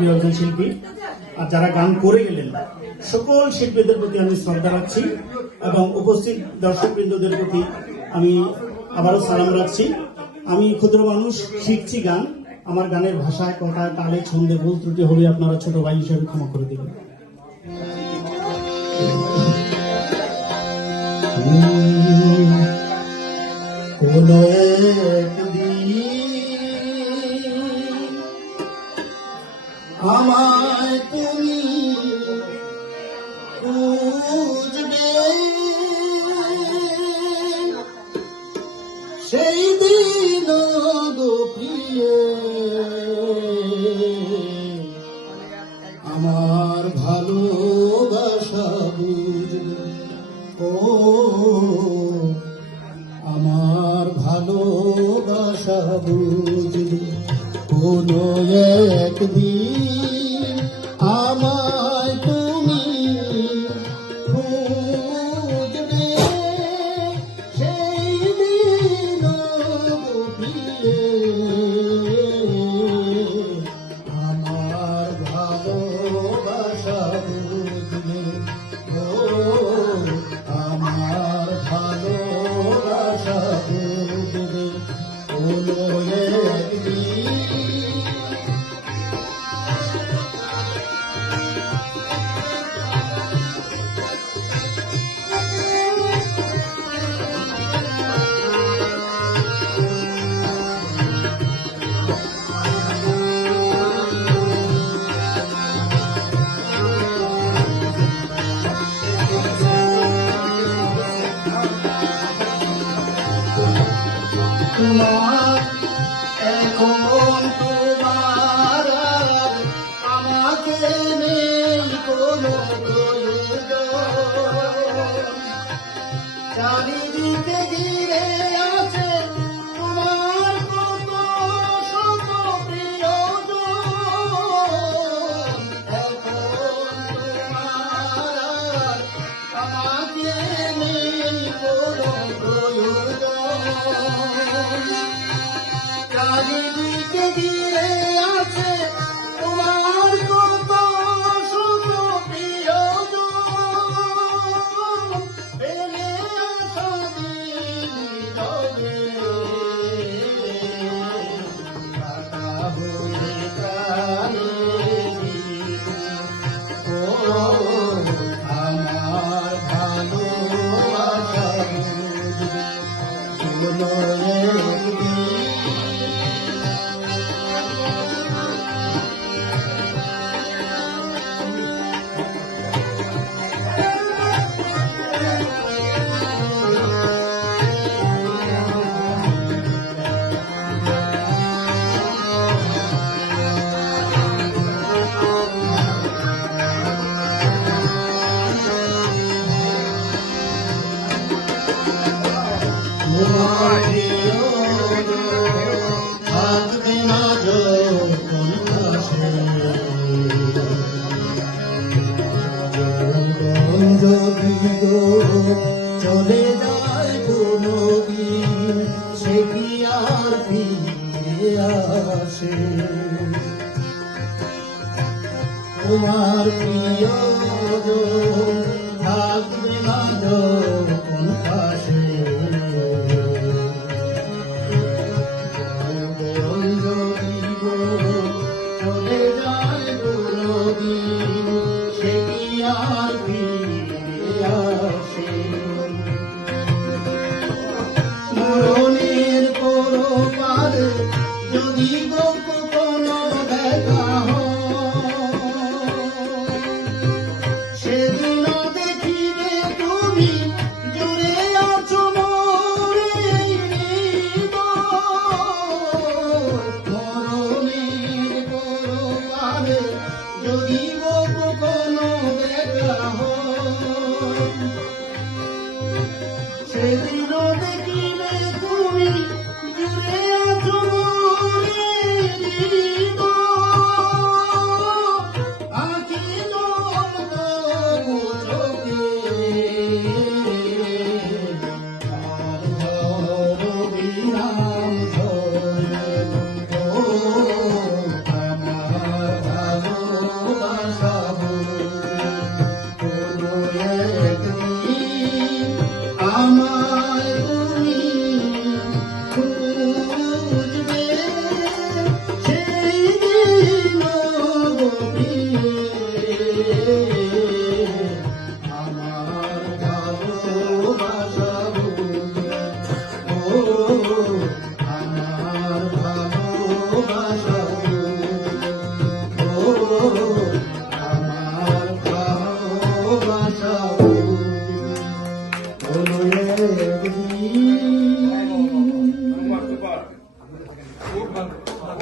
প্রিয় একজন শিল্পী, আর যারা গান করে গেলেন, সকল শিল্পীদের প্রতি আমি শ্রদ্ধা রাখছি এবং উপস্থিত দর্শকবৃন্দদের প্রতি আমি আবারও সালাম রাখছি। আমি ক্ষুদ্র মানুষ, শিখছি গান। আমার গানের ভাষায় কথায় তালে, ছন্দে ভুল ত্রুটি হবে আপনারা ছোট ভাই হিসেবে ক্ষমা করে দেবেন। কোনো একদিন আমায় তুমি বুঝবে সেই দিন আমার ভালোবাসা বুঝবে। ও আমার ভালোবাসা বুঝলি কোনো একদিন আমায় তুমি বুঝবে সেই আমার ভালোবাসা বুঝলে ও আমার ভালোবাসা কোনো একদিন কোনো প্রয়োজন চারিদিকে আছে চলে যায় কোনো দিন সে কি আর ফিরে আসে তোমার প্রিয় থাকবে না পাশে।